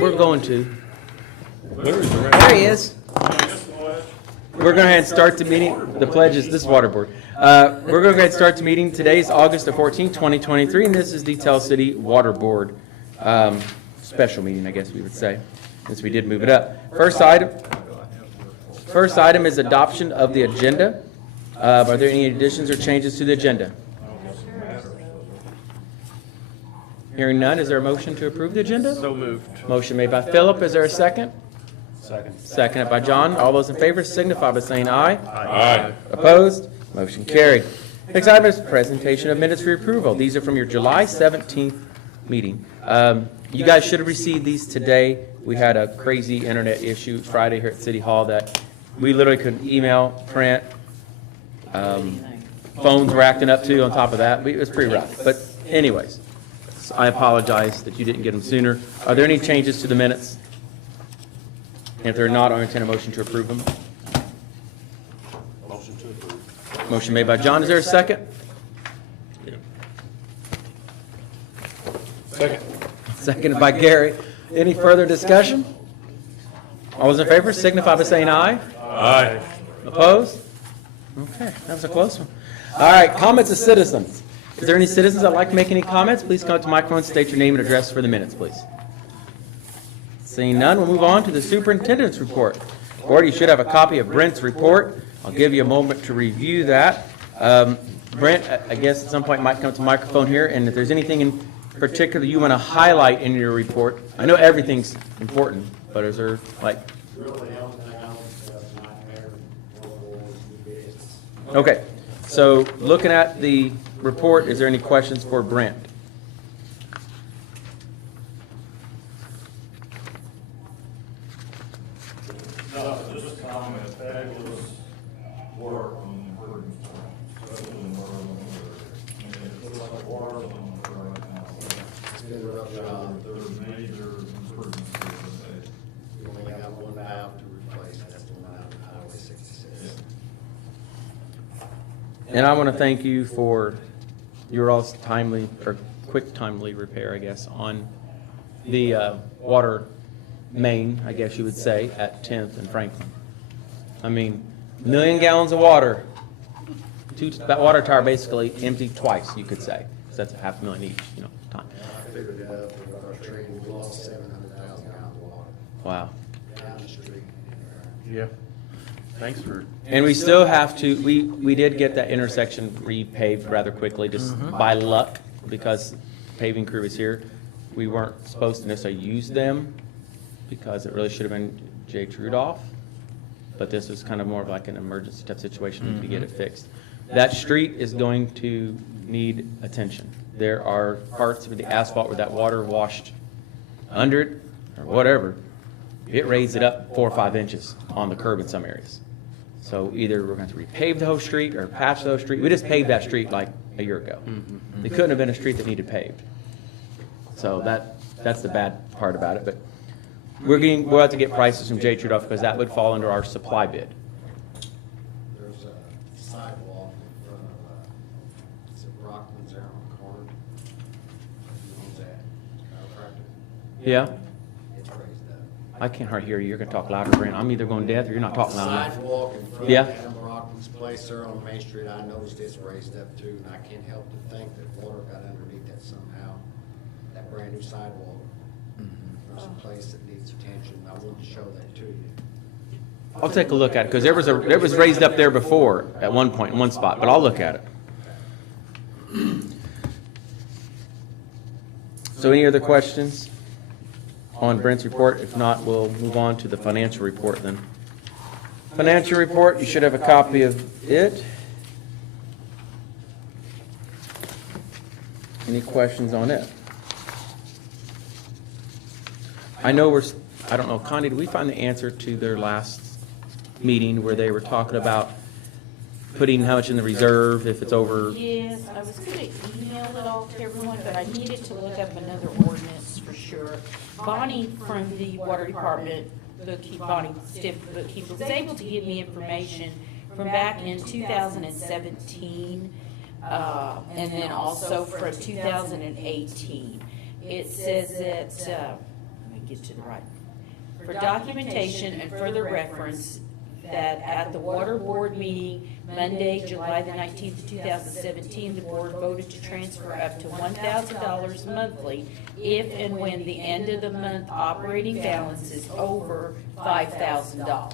we're going to. There he is. We're going to go ahead and start the meeting. The pledge is this water board. We're going to go ahead and start the meeting. Today is August the 14th, 2023, and this is the Tell City Water Board special meeting, I guess we would say, since we did move it up. First item is adoption of the agenda. Are there any additions or changes to the agenda? Hearing none, is there a motion to approve the agenda? So moved. Motion made by Philip. Is there a second? Second. Seconded by John. All those in favor signify by saying aye. Aye. Opposed? Motion carried. Next item is presentation of minutes for approval. These are from your July 17th meeting. You guys should have received these today. We had a crazy internet issue Friday here at City Hall that we literally couldn't email, print. Phones were acting up too on top of that. It was pretty rough. But anyways, I apologize that you didn't get them sooner. Are there any changes to the minutes? And if there are not, I'll entertain a motion to approve them. Motion to approve. Motion made by John. Is there a second? Second. Seconded by Gary. Any further discussion? All those in favor signify by saying aye. Aye. Opposed? Okay, that was a close one. All right, comments of citizens. Is there any citizens that'd like to make any comments? Please come up to the microphone, state your name and address for the minutes, please. Seeing none, we'll move on to the superintendent's report. Board, you should have a copy of Brent's report. I'll give you a moment to review that. Brent, I guess at some point might come to the microphone here, and if there's anything in particular you want to highlight in your report. I know everything's important, but is there like... Okay, so looking at the report, is there any questions for Brent? No, just a comment, fabulous work on the improvements, especially in Berlin. It looks like water's on the right now. It's been a rough job. There's major improvements to it. We only got one valve to replace, that's the one out of Highway 66. And I want to thank you for your all's timely, or quick timely repair, I guess, on the water main, I guess you would say, at 10th and Franklin. I mean, 1 million gallons of water, that water tower basically emptied twice, you could say. So that's 500,000 each, time. I figured it out with our tree, we lost 700,000 gallons of water Wow. down the street. Yeah. Thanks for. And we still have to, we did get that intersection repaved rather quickly, just by luck, because the paving crew is here. We weren't supposed to necessarily use them, because it really should have been Jay Trudolph. But this was kind of more of like an emergency type situation to get it fixed. That street is going to need attention. There are parts of the asphalt where that water washed under it, or whatever. It raised it up 4 or 5 inches on the curb in some areas. So either we're going to repave the whole street or patch the whole street. We just paved that street like a year ago. It couldn't have been a street that needed paved. So that's the bad part about it. But we'll have to get prices from Jay Trudolph, because that would fall under our supply bid. There's a sidewalk in front of, is it Rockman's there on the corner? Who owns that? Chiropractor? Yeah? It's raised up. I can't hardly hear you. You're going to talk louder, Brent. I'm either going deaf or you're not talking loud enough. Sidewalk in front Yeah. of Adam Rockman's place there on Main Street, I noticed it's raised up too, and I can't help to think that water got underneath that somehow. That brand new sidewalk. There's a place that needs attention, I wanted to show that to you. I'll take a look at it, because there was raised up there before at one point in one spot, but I'll look at it. So any other questions on Brent's report? If not, we'll move on to the financial report then. Financial report, you should have a copy of it. Any questions on it? I know I don't know, Connie, did we find the answer to their last meeting where they were talking about putting how much in the reserve if it's over? Yes, I was gonna email it all to everyone, but I needed to look up another ordinance for sure. Bonnie from the water department, Bonnie Stiff bookkeeper, was able to give me information from back in 2017, and then also from 2018. It says that, let me get to the right. For documentation and further reference, that at the water board meeting Monday, July the 19th, 2017, the board voted to transfer up to $1,000 monthly if and when the end of the month operating balance is over $5,000.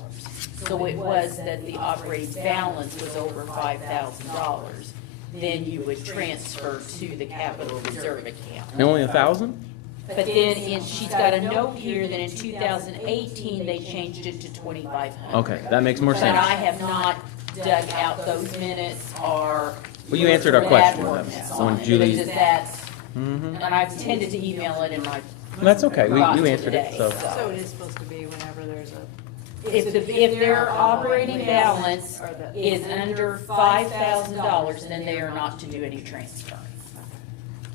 So it was that the operating balance was over $5,000, then you would transfer to the capital reserve account. And only 1,000? But then she's got a note here that in 2018, they changed it to 2,500. Okay, that makes more But I sense. have not dug out those minutes or. Well, you answered our that question with ordinance them, on when it, Julie- because that's, Mhm. and I've tended to email it in my. That's okay, forgot you answered it, today, so. So it is supposed to be whenever there's a. If their operating balance is under $5,000, then they are not to do any transferring.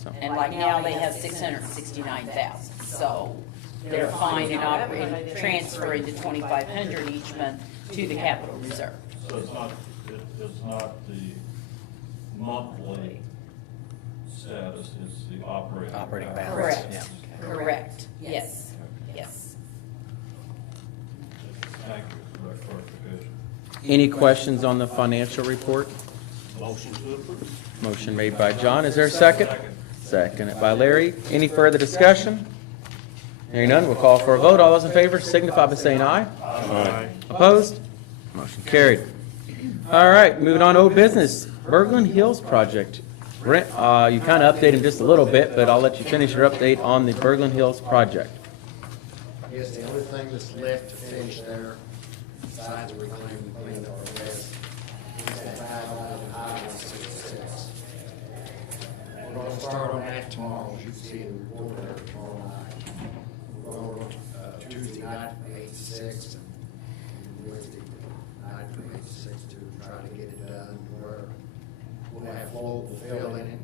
So- And like now, they have 669,000, so they're fine in operating, transferring the 2,500 each month to the capital reserve. So it's not the monthly status, it's the operating. Operating balance. Correct, Yeah. correct, yes, yes. Thank you for that clarification. Any questions on the financial report? Motion to approve. Motion made by John, is there a second? Seconded by Larry. Any further discussion? Hearing none, we'll call for a vote. All those in favor signify by saying aye. Aye. Opposed? Motion carried. All right, moving on to old business, Berglund Hills project. Brent, you kind of updated just a little bit, but I'll let you finish your update on the Berglund Hills project. Yes, the only thing that's left to finish there, besides the reclaiming clean up our west, is that valve on Highway 66. We're gonna start on that tomorrow, as you can see in the report there tomorrow night. We're gonna work, Tuesday night from 8 to 6, and Wednesday night from 8 to 6 to try to get it done where we'll have flowable fill in it.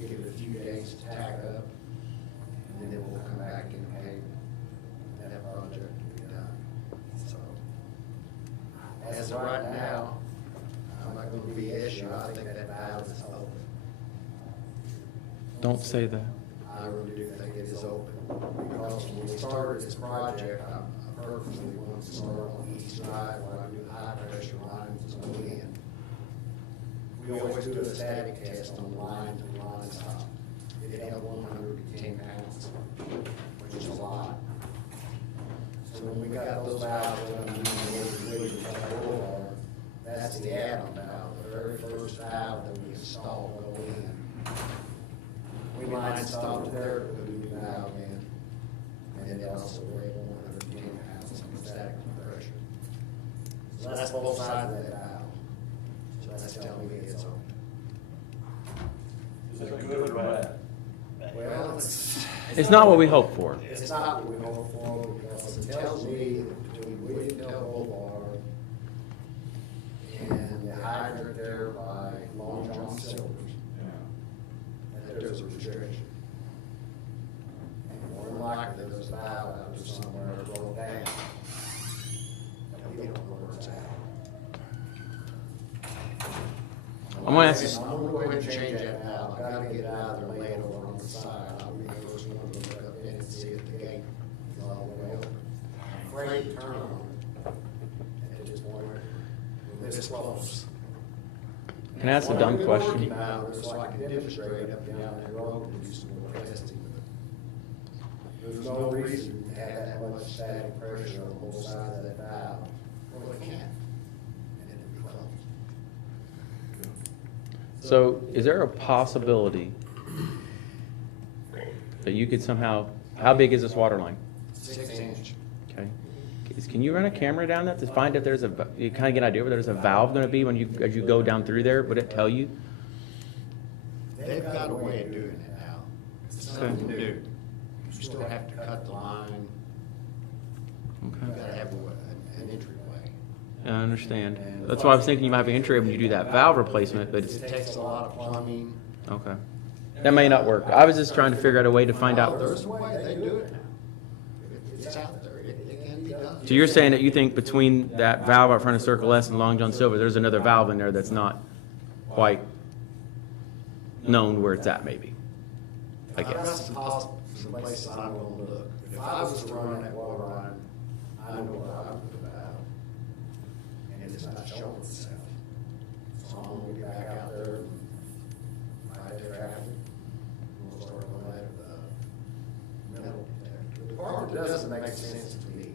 Give it a few days to tack up, and then we'll come back and pay that project to be done. So, as of right now, I'm not gonna be an issue, I think that valve is open. Don't say that. I really do think it is open, because when we started this project, I purposely wanted to start on East Drive, where I knew the high pressure line was going in. We always do a static test on the line to the line stop. It held 110 pounds, which is a lot. So when we got those valves done, that's the add-on valve, the very first valve that we installed going in. We line stopped there, put a new valve in, and it also weighed 110 pounds of static pressure. So that's both sides of that valve. So that's telling me it's open. Is it good or bad? Well, it's It's not what we hoped for. not what we hope for, because it tells me that between Williamdale Boulevard and the hydrant there by Long John Silver's, that there's a restriction. And more than likely, there's a valve out there somewhere or broke down. And we don't know where it's at. I'm gonna ask you- I'm gonna go ahead and change that valve. I gotta get it out of there, lay it over on the side. I'll be the first one to look up in and see if the gate is all the way open. I'm afraid to turn on it. At this point, we're this close. Can I ask a dumb What we're working question? about is so I can demonstrate up and down that road and do some more testing with it. There's no reason to have that much static pressure on both sides of that valve. Well, it can't. And it'll be closed. So is there a possibility that you could somehow, how big is this water line? 6 inch. Okay. Can you run a camera down that to find if there's a, you kind of get an idea where there's a valve gonna be when you, as you go down through there? Would it tell you? They've got a way of doing it now. It's something new. You still have to cut the line. You Okay. gotta have an entryway. I understand. That's why I was thinking you might have an entry when you do that valve replacement, but it's, It takes a lot of plumbing. okay. That may not work. I was just trying to figure out a way to find out. There's a way, they do it now. It's out there, it can be done. So you're saying that you think between that valve out front of Circle S and Long John Silver, there's another valve in there that's not quite known where it's at, maybe? I I've got guess. some places I'm gonna look. If I was to run that water line, I know what I would put out. And it's not showing itself. So I'm gonna get back out there and fight the traffic. We'll start on that, metal detector. The part that doesn't make sense to me,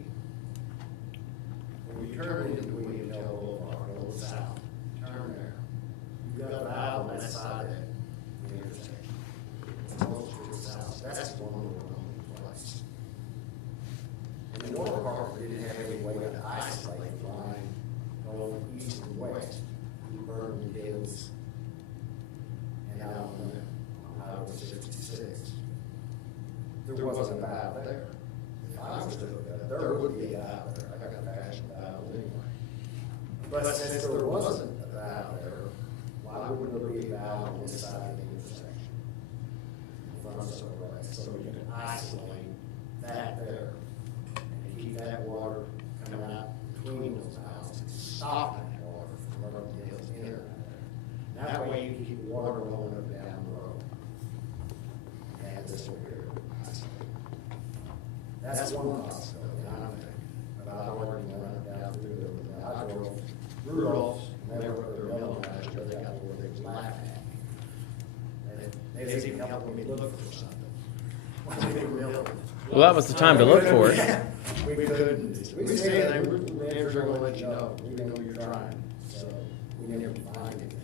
when you turn into William L. Boulevard, go south, turn there. You've got a valve on that side of the intersection. It's close to the south, that's one of the wrong place. And the water department didn't have any way to isolate the line going east and west. You burn the hills and out on Highway 66. There wasn't a valve there. If I was to look at it, there would be a valve there. I got a fashion valve anyway. But since there wasn't a valve there, why wouldn't there be a valve on this side of the intersection? From somewhere else, so you can isolate that there and keep that water coming out between those houses, stopping that water from running the hills in or out there. That way you can keep water going up and down the road. And this will be isolated. That's one possibility, I think, but I already run it down through there. I drove Rudolph's, and they were up there milling last year, they got where they was laughing at me. They was even helping me look for something. When they were milling. Well, that was the time to look for it. Yeah, we couldn't. We said, we're never gonna let you know, we know you're trying, so we never find anything.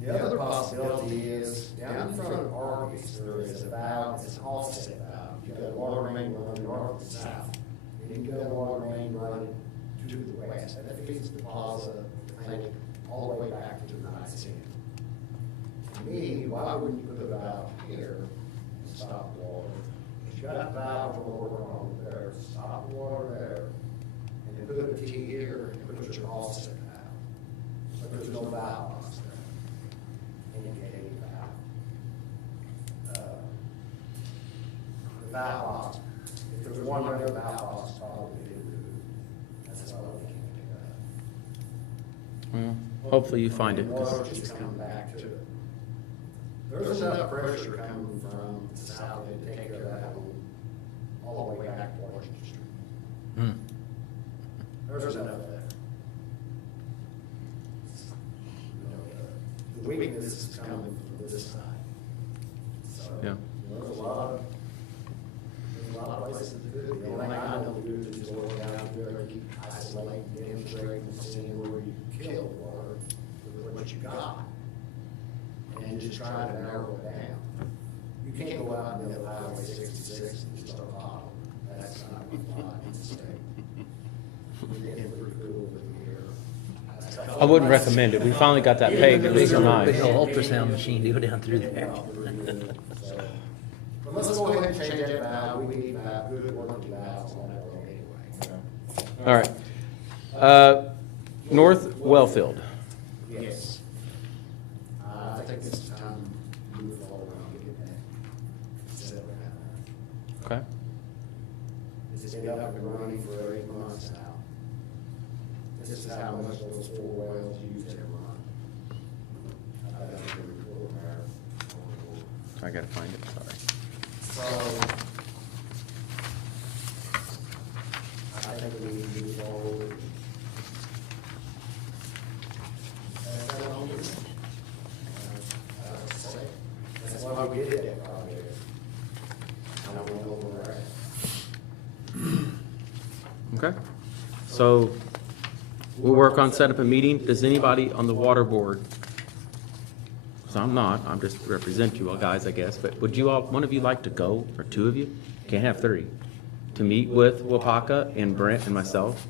The other possibility is, down in front of Arby's, there is a valve, it's an offset valve. You've got a water main running north and south. And you've got a water main running to the west. And that feeds the plaza, the clinic, all the way back to the Knights Inn. To me, why wouldn't you put a valve here and stop the water? If you got a valve over on there, stop the water there, and then put a T here and put your offset valve. But there's no valve box there. Indicating valve. The valve box, if there was one right there, the valve box probably didn't do it. That's why we can't pick it up. Well, hopefully you find it. And 'cause- water keeps coming back to it. There's enough pressure coming from the south end to take care of that one all the way back to Washington Street. Hmm. There's enough there. You know, the weakness is coming from this side. So, Yeah. there's a lot of places to do it. The only thing I know to do is just go down there and keep isolating, demonstrating, seeing where you kill water with what you got. And just try to narrow it down. You can't go out and Highway 66 and just start following. That's not what I need to say. We're getting pretty cool with here. I wouldn't recommend it. We finally got that paved. It was so nice. Big old ultrasound machine to go down through there. So, but let's go ahead and change that valve. We need good working valves on that road anyway. All right. North Wellfield. Yes. I think it's time to move forward and get that settled down. Okay. It's been up and running for 8 months now. This is how much those 4 wells use every month. I've got a report there. I gotta find it, sorry. So, I think we need to move forward. That's why we did that project. I don't know where we're at. Okay. So we'll work on setting up a meeting. Does anybody on the water board? So I'm not, I'm just represent you all guys, I guess, but would you all, one of you like to go, or 2 of you? Can't have 3. To meet with Wapaka and Brent and myself?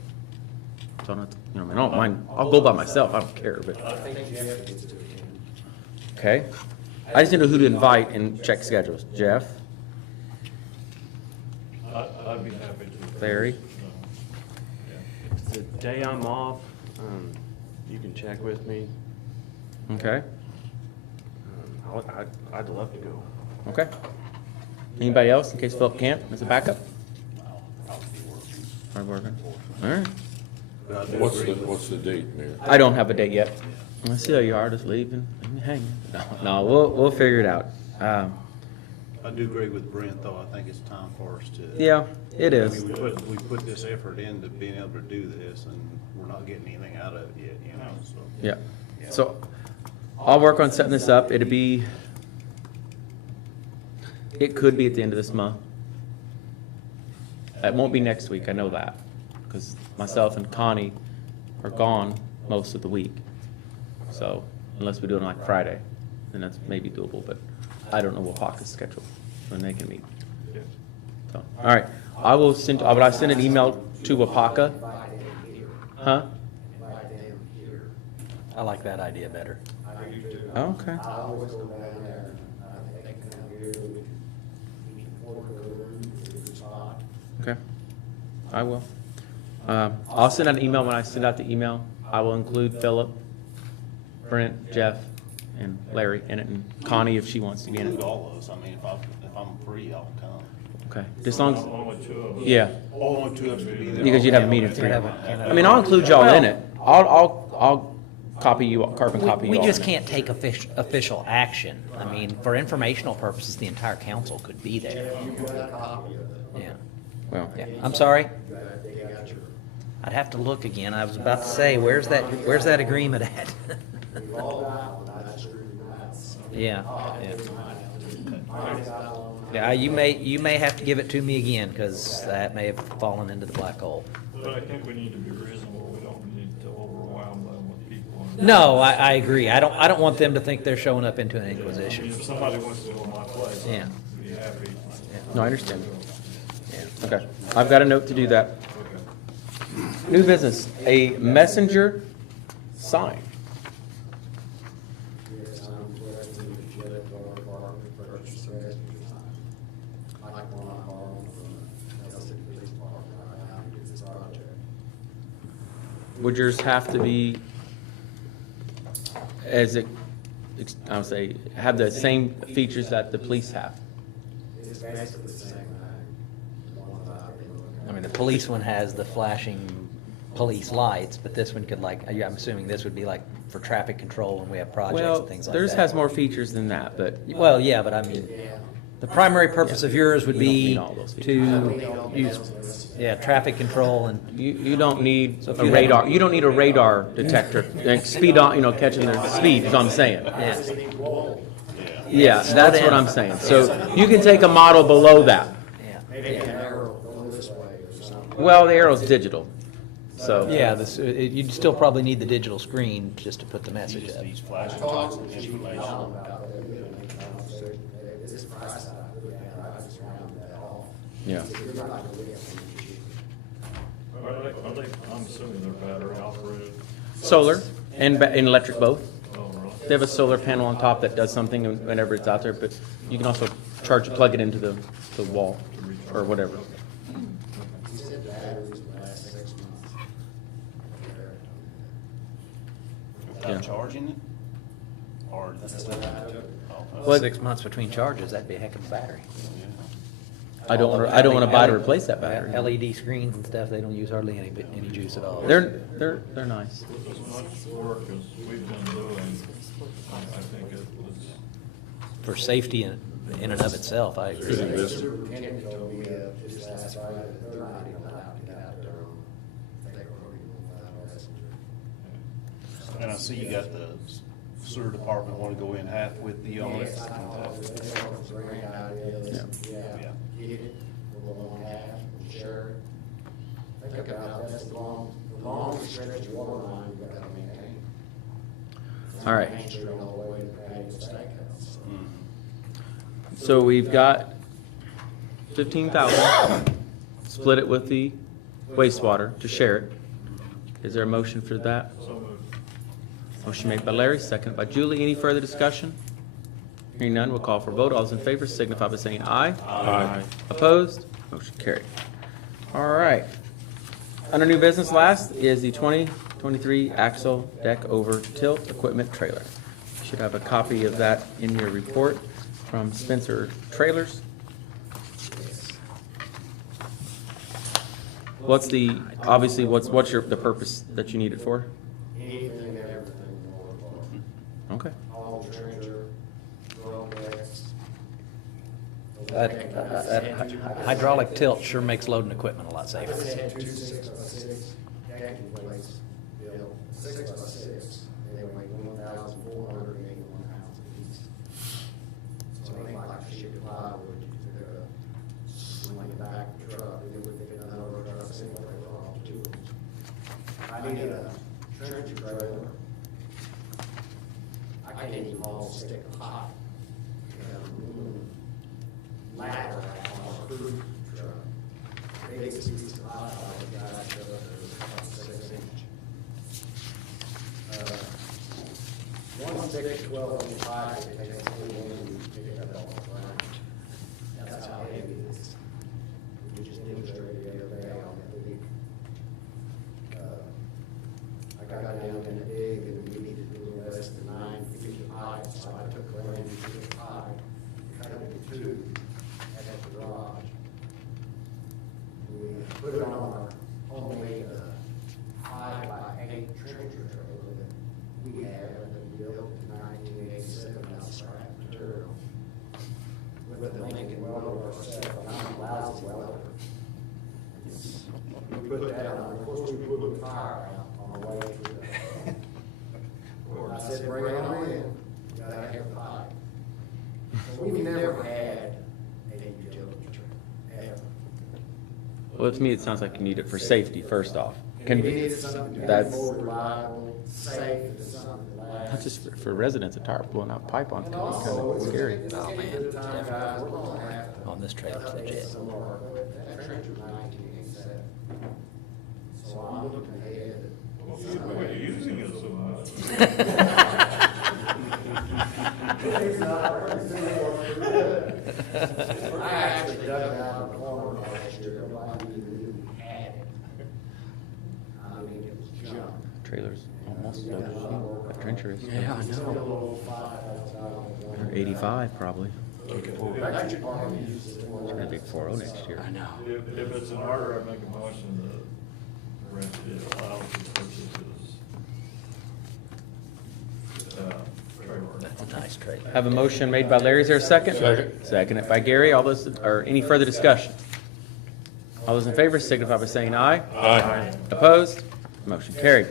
So I don't, you know, I don't mind, I'll go by myself, I don't care, but, I think Jeff needs to attend. okay? I just need to know who to invite and check schedules. Jeff? I'd be happy to. Larry? It's the day I'm off, you can check with me. Okay, I'd love to go. okay. Anybody else in case Philip can't, as a backup? Hard working. All right. What's the date, Mayor? I don't have a date yet. I see how you are, just leaving, hanging. No, we'll figure it out. I do agree with Brent, though. I think it's time for us to. Yeah, it I is. mean, we put this effort into being able to do this, and we're not getting anything out of it yet, you know, so. Yeah. So I'll work on setting this up. It could be at the end of this month. It won't be next week, I know that, because myself and Connie are gone most of the week. So unless we do it on like Friday, then that's maybe doable, but I don't know what Hawk's schedule when they can meet. Yeah. So, all right, I will send, would I send an email to Wapaka? Huh? I like that idea better. Okay. I always go down there, I think they can come here, we can work with them, it's a good spot. Okay, I will. I'll send out an email. When I send out the email, I will include Philip, Brent, Jeff, and Larry in it, and Connie if she wants to be in Include it. all of us. I mean, if I'm free, I'll come. Okay, just as long as, Only two of us. yeah, Only two of us would be there. because you'd have a meeting at three. Can't have I mean, I'll include y'all in it. I'll copy you, carbon copy you We all just in it. can't take official action. I mean, for informational purposes, the entire council could be there. You got a copy of it, Yeah, Well, yeah. I'm sorry. they got your, I'd have to look again. I was about to say, where's that agreement at? we've all got one, I screwed them out. Yeah, yeah. Yeah, you may have to give it to me again, because that may have fallen into the black hole. But I think we need to be reasonable, we don't need to overwhelm them with people. No, I agree. I don't want them to think they're showing up into an I mean, inquisition. if somebody wants to go to my place, Yeah. I'd be happy. no, I understand. Yeah. Okay, I've got a note to do that. New business, a messenger sign. Yes, I'm requesting the Gillette Water Department purchase a rescue sign. Like one I borrowed from the Elston Police Department right now to do this project. Would yours have to be, I would say, have the same features that the police have? It's basically the same thing, the one that I've been looking at. I mean, the police one has the flashing police lights, but this one could I'm assuming this would be like for traffic control when we have projects Well, and things like that. theirs has more features than that, but Well, yeah, but I mean, the primary purpose of yours would You don't be need all those to use, traffic control and, you don't need So if a you radar, have- you don't need a radar detector, like speed on, catching their speed, is what I'm saying. yeah, Yeah, that's what I'm saying. So you can take a model below that. yeah. Maybe an arrow going this way or something. Well, the arrow's digital, so. Yeah, you'd still probably need the digital screen just to put the message up. These flashing Talk lights to and Chief information. Allen about that, you know, so this price that I put down, I just rounded that off. Yeah. So you're not gonna get anything cheap. I'm assuming they're battery operated. Solar and electric both. Oh, really? They have a solar panel on top that does something whenever it's out there, but you can also plug it into the wall or whatever. He said the batteries would last 6 months. Yeah. Without charging it? Or That's what I took. What- 6 months between charges, that'd be a heck of a battery. I don't want to buy to replace that battery. LED screens and stuff, they don't use hardly any juice at all. They're nice. With as much work as we've been doing, I think it was, For safety in and of itself, I agree. Isn't this, Superintendent told me, just last Friday, that they're not even allowed to get out there on, they were without a messenger. And I see you got the sewer department want to go in half with you on it. Yes, I thought it was a great idea, yeah, get it, we'll go on half, we'll share it. Think about it, that's the longest stretch of water line we've got to maintain. All right. Main Street all the way to Patio Steakhouse. So we've got 15,000. Split it with the wastewater to share it. Is there a motion for that? so moved. Motion made by Larry, seconded by Julie. Any further discussion? Hearing none, we'll call for vote. All those in favor signify by saying aye. Aye. Opposed? Motion carried. All right. Under new business last is the 2023 axle deck over tilt equipment trailer. You should have a copy of that in your report from Spencer Trailers. What's obviously, what's the purpose that you need it for? Anything and everything more for Okay. all the trencher, roll decks, That hydraulic tilt sure makes loading equipment a lot I just safer. had two 6x6 decking plates built, 6x6, and they weigh 1,481 pounds apiece. So it ain't like a sheet of plywood, you could swing it back of the truck, and then we pick another truck, single, they were all two of them. I needed a trencher trailer. I can't even haul a stick of pipe. Ladder on a crew truck. Biggest piece of pipe I got up there was about 6 inch. One stick, 12-inch pipe, it takes a little wind to pick it up off the ground. That's how heavy it is. We just demonstrated the other day on that big. I got down in the dig and we needed a little less than 9 feet of pipe, so I took a brand new sheet of pipe, cut it in two at the garage. We put it on our homemade 5x8 trencher trailer that we had, that we built in 1987 out of scrap material. With a Lincoln welder ourselves, I'm a lousy welder. We put that on, of course, we put the fire out on the way through the. I said, bring it on in, you gotta have pipe. So we've never had a utility trailer, ever. Well, to me, it sounds like you need it for safety, first off. We needed something to be That's, more reliable, safe, and something to last. not just for residents, a tire blowing out pipe on it And can be also, kind it's of scary. getting to the time, guys, we're gonna have to. On this trailer's update legit. some of our equipment. That trencher's 1987. So I'm looking ahead. Why are you using it so much? I actually dug it out of the corner last year, nobody even knew we had it. I mean, it was junk. Trailer's almost double that trencher is. Yeah, I Still know. owe $5,000. Or 85 probably. Electric department uses it more It's gonna be than 4 next year. I know. If it's an order, I make a motion to rent it, allows the purchases. Trailer. That's a nice trailer. Have a motion made by Larry, is there a second? Second. Seconded by Gary, all those, or any further discussion? All those in favor signify by saying aye. Aye. Opposed? Motion carried.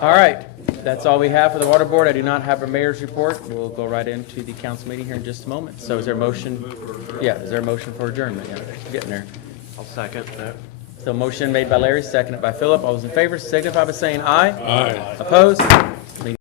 All right, that's all we have for the water board. I do not have a mayor's report. We'll go right into the council meeting here in just a moment. So is there a motion? Yeah, is there a motion for adjournment? Yeah, getting there. I'll second that. So motion made by Larry, seconded by Philip. All those in favor signify by saying aye. Aye. Opposed?